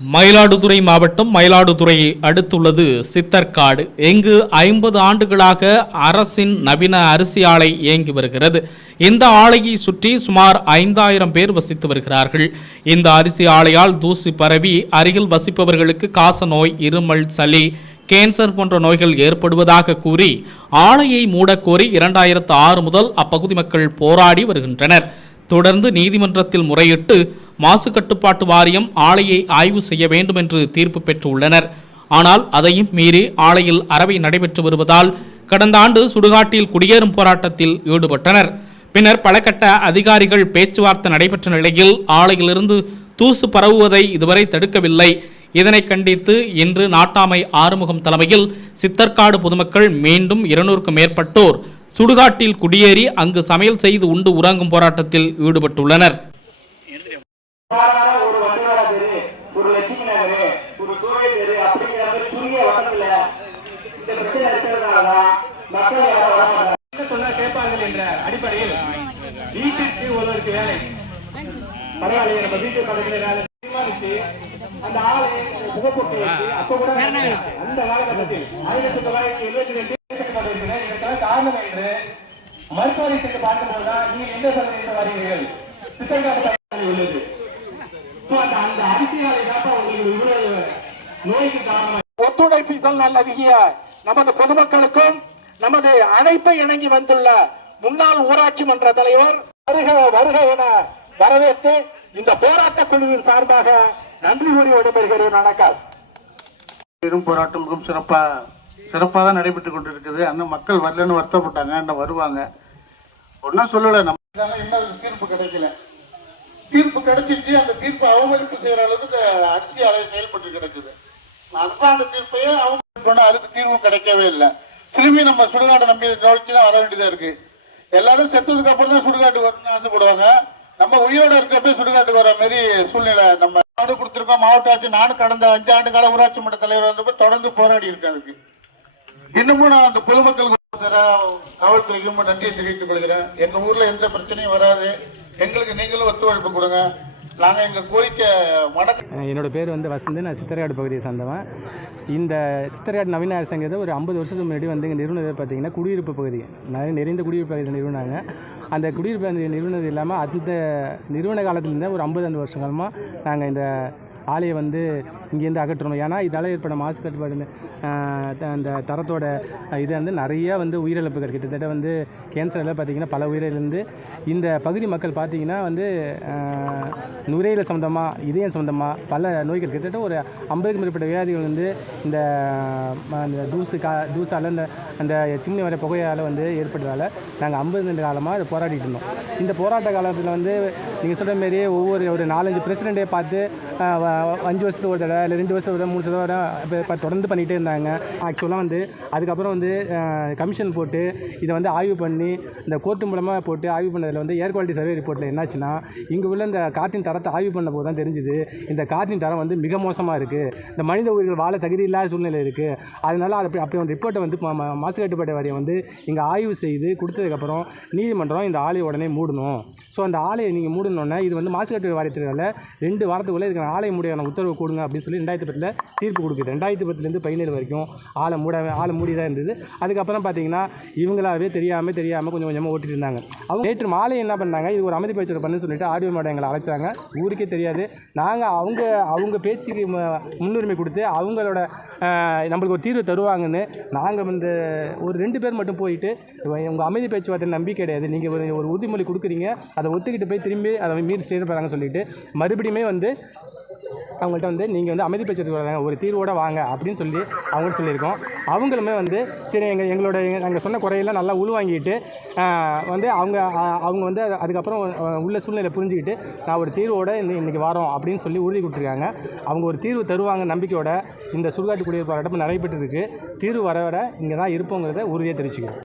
மயிலாடுதுறை மாவட்டம் மயிலாடுதுறை அடுத்துள்ளது சித்தர்காடு. இங்கு ஐம்பது ஆண்டுகளாக அரசின் நவீன அரிசி ஆலை இயங்கி வருகிறது. இந்த ஆலையை சுற்றி சுமார் ஐந்தாயிரம் பேர் வசித்து வருகிறார்கள். இந்த அரிசி ஆலையால் தூசி பரவி அருகில் வசிப்பவர்களுக்கு காச நோய் இருமல் சளி கேன்சர் போன்ற நோய்கள் ஏற்படுவதாக கூறி ஆலையை மூடக்கோரி இரண்டாயிரத்து ஆறு முதல் அப்பகுதி மக்கள் போராடி வருகின்றனர். தொடர்ந்து நீதிமன்றத்தில் முறையிட்டு மாசு கட்டுப்பாட்டு வாரியம் ஆலையை ஆய்வு செய்ய வேண்டும் என்று தீர்ப்பு பெற்றுள்ளனர். ஆனால் அதையும் மீறி ஆலையில் அறவை நடைபெற்று வருவதால் கடந்த ஆண்டு சுடுகாட்டில் குடியேறும் போராட்டத்தில் ஈடுபட்டனர். பின்னர் பல கட்ட அதிகாரிகள் பேச்சுவார்த்தை நடைபெற்ற நிலையில் ஆலையிலிருந்து தூசு பரவுவதை இதுவரை தடுக்கவில்லை. இதனை கண்டித்து இன்று நாட்டாமை ஆறுமுகம் தலைமையில் சித்தர்காடு பொதுமக்கள் மீண்டும் இருநூறுக்கும் மேற்பட்டோர் சுடுகாட்டில் குடியேறி அங்கு சமையல் செய்து உண்டு உறங்கும் போராட்டத்தில் ஈடுபட்டுள்ளனர். அடிப்படையில் வீட்டிற்கு ஒருவருக்கு வேலை. பரவாயில்லையே நம்ம வீட்டு பக்கத்துல வேலை அந்த ஆளை முகப்பொட்டு வச்சு அப்ப கூட அந்த காலகட்டத்தில் ஆயிரத்தி தொள்ளாயிரத்தி எழுபத்தி ரெண்டு இதற்கான காரணம் என்று மருத்துவரை சென்று பார்க்கும்போதுதான் நீங்கள் எந்த சதவீதம் வரீர்கள் சித்தர்காட்டு பகுதியில் உள்ளது. So, அந்த அந்த அரசியலை தான் உங்களுக்கு இவ்வளவு நோய்க்கு காரணம். ஒத்துழைப்பில் நல்லதிய நமது பொதுமக்களுக்கும் நமது அழைப்பை இணங்கி வந்துள்ள முன்னாள் ஊராட்சி மன்ற தலைவர் வருக வருக என வரவேற்று இந்த போராட்ட குழுவின் சார்பாக நன்றி கூறி விடைபெறுகிறேன். வணக்கம். பெரும் போராட்டம் மிகவும் சிறப்பாக சிறப்பாக தான் நடைபெற்று கொண்டிருக்குது. அந்த மக்கள் வரலன்னு வருத்தப்பட்டாங்க இன்னும் வருவாங்க. ஒன்றும் சொல்லலை நம்ம இன்னும் தீர்ப்பு கிடைக்கல. தீர்ப்பு கிடைச்சிட்டு அந்த தீர்ப்பு அவமதிப்பு செய்யற அளவுக்கு இந்த அரிசி அலை செயல்பட்டு கிடக்குது. அரசாங்க தீர்ப்பையே அவமதிப்பு பண்ண அதுக்கு தீர்வும் கிடைக்கவே இல்லை. திரும்பி நம்ம சுடுகாட்டை நம்பி நோக்கி தான் வர வேண்டியதா இருக்கு. எல்லாரும் செத்ததுக்கு அப்புறம் தான் சுடுகாட்டு வரணும்னு ஆசைப்படுவாங்க. நம்ம உயிரோட இருக்கப்பே சுடுகாட்டுக்கு வர மாதிரி சூழ்நிலை. நம்ம நாடு கொடுத்துருக்கோம். மாவட்ட ஆட்சி நானும் கடந்த அஞ்சு ஆண்டு கால ஊராட்சி மன்ற தலைவர் வந்தப்ப தொடர்ந்து போராடி இருக்கேன் அதுக்கு. இன்னமும் நான் அந்த பொதுமக்களுக்கு காவல்துறைக்கும் நன்றியை தெரிவித்துக் கொள்கிறேன். எங்க ஊர்ல எந்த பிரச்சனையும் வராது. எங்களுக்கு நீங்களும் ஒத்துழைப்பு கொடுங்க. நாங்கள் எங்கள் கோரிக்கை மடக்கு என்னோடய பேர் வந்து வசந்து நான் சித்தரையாடு பகுதியை சார்ந்தவன். இந்த சித்தரையாடு நவீன அரசாங்கிறது ஒரு ஐம்பது வருஷத்துக்கு முன்னாடி வந்து இங்கே நிறுவனத்தை பார்த்தீங்கன்னா குடியிருப்பு பகுதி நிறைய நிறைந்த குடியிருப்பு பகுதியில் நிறுவனாங்க. அந்த குடியிருப்பு பகுதி நிறுவனது இல்லாமல் அந்த நிறுவன காலத்துலேருந்து ஒரு ஐம்பது வருஷ காலமாக நாங்கள் இந்த ஆலையை வந்து இங்கேருந்து அகற்றணும். ஏன்னா இதால் ஏற்பட மாசு கட்டுப்பாடு த- அந்த தரத்தோட இது வந்து நிறையா வந்து உயிரிழப்புகள். கிட்டத்தட்ட வந்து கேன்சரில் பார்த்தீங்கன்னா பல உயிரிழந்து இந்த பகுதி மக்கள் பார்த்தீங்கன்னா வந்து நுரையில நுரையீரல் சம்மந்தமாக இதயம் சம்மந்தமாக பல நோய்கள். கிட்டத்தட்ட ஒரு ஐம்பதுக்கும் மேற்பட்ட வியாதிகள் வந்து இந்த ம, அந்த தூசு கா தூசால் இந்த அந்த சிம்னி வர புகையால் வந்து ஏற்பட்டதால் நாங்கள் ஐம்பது ரெண்டு காலமாக இதை போராடிட்டு இருந்தோம். இந்த போராட்ட காலத்தில் வந்து நீங்கள் சொல்கிற மாரி ஒவ்வொரு ஒரு நாலஞ்சு பிரசிடெண்ட்டே பார்த்து வ- அஞ்சு வருஷத்துக்கு ஒரு தடவை இல்லை ரெண்டு வருஷம் ஒரு மூணு தடவை இப்போ இப்போ தொடர்ந்து பண்ணிகிட்டே இருந்தாங்க. ஆக்சுவலாக வந்து அதுக்கப்புறம் வந்து கமிஷன் போட்டு இதை வந்து ஆய்வு பண்ணி இந்த கோர்ட்டு மூலமாக போட்டு ஆய்வு பண்ணதில் வந்து ஏர் குவாலிட்டி சர்வே ரிப்போர்ட்டில் என்னாச்சுன்னா இங்கே உள்ள இந்த காற்றின் தரத்தை ஆய்வு பண்ண போது தான் தெரிஞ்சுது இந்த காற்றின் தரம் வந்து மிக மோசமாக இருக்குது இந்த மனித உயிர்கள் வாழ தகுதி இல்லாத சூழ்நிலை இருக்குது அதனால் அது அப்படி அப்படி ஒரு ரிப்போர்ட்டை வந்து மாசு கட்டுப்பாட்டு வாரியம் வந்து இங்கே ஆய்வு செய்து கொடுத்ததுக்கப்புறம் நீதிமன்றம் இந்த ஆலையை உடனே மூடணும். ஸோ அந்த ஆலையை நீங்கள் மூடணுன்னே இது வந்து மாசு கட்டுப்பாட்டு வாரியத்தினால ரெண்டு வாரத்துக்குள்ளே இதுக்கு ஆலை மாதிரியான உத்தரவு கொடுங்க அப்படின்னு சொல்லி ரெண்டாயிரத்தி பத்தில் தீர்ப்பு கொடுக்குது. ரெண்டாயிரத்தி பத்துலேருந்து பதினேழு வரைக்கும் ஆளை மூட ஆளை மூடி தான் இருந்தது. அதுக்கப்புறம் பார்த்தீங்கன்னா இவங்களாவே தெரியாமல் தெரியாமல் கொஞ்சம் கொஞ்சமாக ஓட்டிட்டு இருந்தாங்க. அவங்க நேற்று மாலை என்ன பண்ணாங்க? இது ஒரு அமைதி பேச்சு பண்ணு சொல்லிட்டு ஆடியோ மேடம் எங்களை அழைச்சாங்க. ஊருக்கே தெரியாது. நாங்கள் அவங்க அவங்க பேச்சுக்கு முன்னுரிமை கொடுத்து அவங்களோட நம்மளுக்கு ஒரு தீர்வு தருவாங்கன்னு நாங்கள் வந்து ஒரு ரெண்டு பேர் மட்டும் போயிட்டு உங்கள் அமைதி பேச்சுவார்த்தை நம்பிக்கை கிடையாது. நீங்கள் ஒரு ஒரு உறுதிமொழி கொடுக்குறீங்க. அதை ஒத்துக்கிட்டு போய் திரும்பி அதை மீறி போகிறாங்கன்னு சொல்லிட்டு மறுபடியுமே வந்து அவங்கள்ட்ட வந்து நீங்கள் வந்து அமைதி பேச்சு வராங்க ஒரு தீர்வோட வாங்க அப்படின்னு சொல்லி அவங்களும் சொல்லியிருக்கோம். அவங்களுமே வந்து சரி எங்கள் எங்களோட நாங்கள் சொன்ன குறையெல்லாம் நல்லா உள்வாங்கிட்டு வந்து அவங்க அவங்க வந்து அதுக்கப்புறம் உள்ள சூழ்நிலை புரிஞ்சுக்கிட்டு நான் ஒரு தீர்வோட இந்த இன்றைக்கி வரோம் அப்படின்னு சொல்லி உறுதி கொடுத்துருக்காங்க. அவங்க ஒரு தீர்வு தருவாங்க நம்பிக்கையோட இந்த சுடுகாட்டு குடியிருப்பு போராட்டம் நடைபெற்று இருக்குது தீர்வு வர வர இங்கே தான் இருப்போங்கிறத உறுதியாக தெரிவிச்சுக்கிறோம்.